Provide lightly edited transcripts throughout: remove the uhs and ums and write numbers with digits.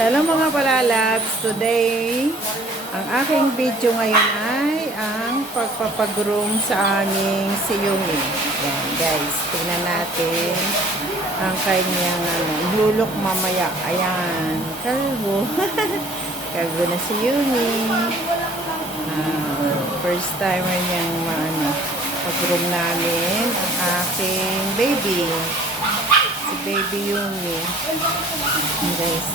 Hello mga palalabs! Today, ang aking video ngayon ay ang pagpapagroom sa aming si Yumi. Yan guys, tingnan natin ang kanyang lulok mamaya. Ayan, kalbo. Kalbo na si Yumi. First timer niyang pag-groom namin ang aking baby. Si baby Yumi. Guys,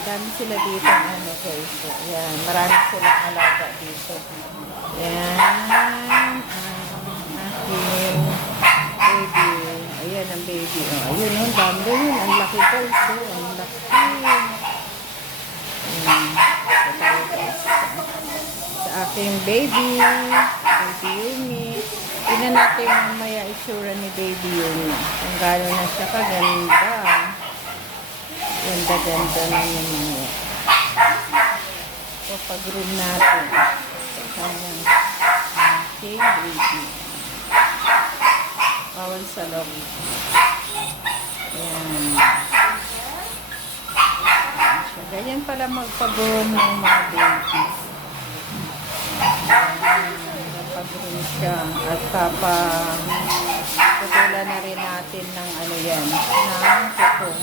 dami sila dito guys. Ayan, marami silang alaga dito. Ayan, aking baby. Ayan ang baby. Ayun, ang dami yun. Ang laki guys. Ang laki. Sa aking baby. Baby Yumi. Tingnan natin mamaya itsura ni baby Yumi. Kung gano'n na siya kaganda. Ganda-ganda na yun mamaya. So, pag-room natin. Sa kanyang baby. Bawal sa loob. Ayan. So, ganyan pala magpag-room ng mga baby. Pag-room siya. At putulan na rin natin ng yan. Ng kuko.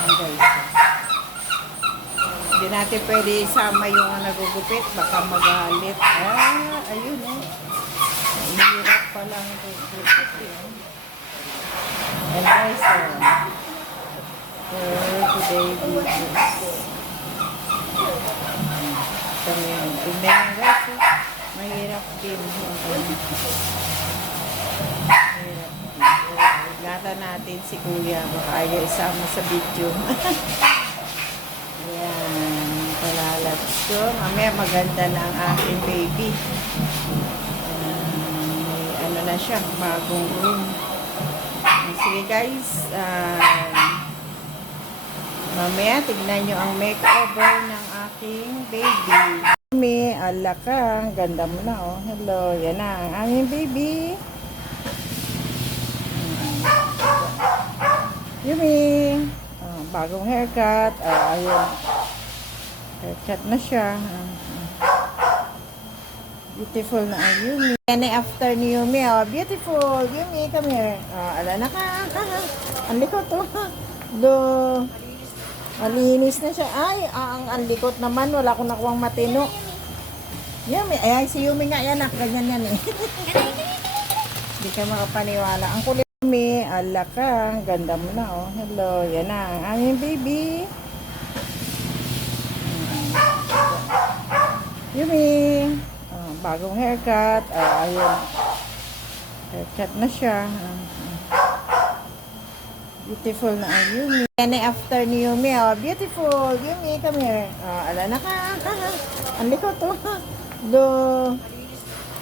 Guys. Hindi natin pwede isama yung nagugupit. Baka magalit. Ayun hirap palang gugupit. And guys, for today videos. Tingnan nyo guys. Mahirap din. Gata natin si Kuya. Baka ayaw isama sa video. Ayan. Palalat ko. Mamaya maganda na ang aking baby. May na siya. Bagong room. Sige guys. Mamaya tignan nyo ang makeover ng aking baby. Yumi, ala ka. Ganda mo na Hello. Yan na ang aming baby. Yumi. Bagong haircut. Ayun. Haircut na siya. Beautiful na ang Yumi. Yan ay after ni Yumi. Beautiful. Yumi, come here. Ala na ka. Ang likot Do. Malinis na siya. Ay, ang likot naman. Wala akong nakuwang matino. Yumi. Ay, si Yumi nga yan. Ganyan yan Hindi ka makapaniwala. Ang kulit. Yumi, ala ka. Ganda mo na Hello. Yan na ang aming baby. Yumi. Bagong haircut. Ayun. Haircut na siya. Beautiful na ang Yumi. Yan ay after ni Yumi. Beautiful. Yumi, come here. Ala na ka. Ang likot Do.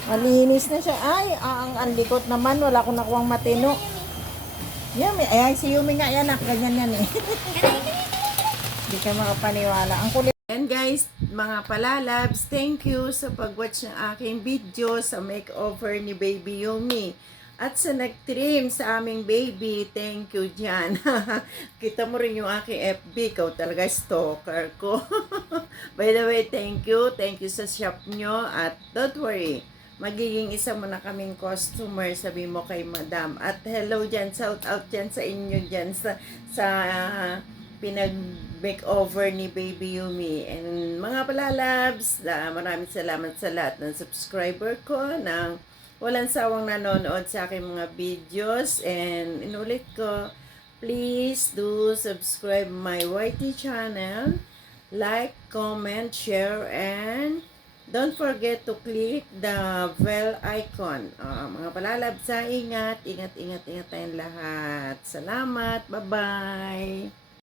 Malinis na siya. Ay, ang likot naman. Wala akong nakuwang matino. Yumi. Ay, si Yumi nga yan. Ganyan yan Hindi ka makapaniwala. Ang kulit. And guys, mga palalabs, thank you sa pag-watch ng aking video sa makeover ni baby Yumi. At sa nag-trim sa aming baby, thank you dyan. Kita mo rin yung aking FB. Ikaw talaga stalker ko. By the way, thank you. Thank you sa shop nyo. At don't worry, magiging isa mo na kaming customer, sabi mo kay madam. At hello dyan, shout out dyan sa inyo dyan sa pinag-makeover ni baby Yumi. And mga palalabs, maraming salamat sa lahat ng subscriber ko ng walang sawang nanonood sa aking mga videos. And inulit ko, please do subscribe my YT channel. Like, comment, share, and don't forget to click the bell icon. Mga palalabs, ingat tayong lahat. Salamat. Bye-bye.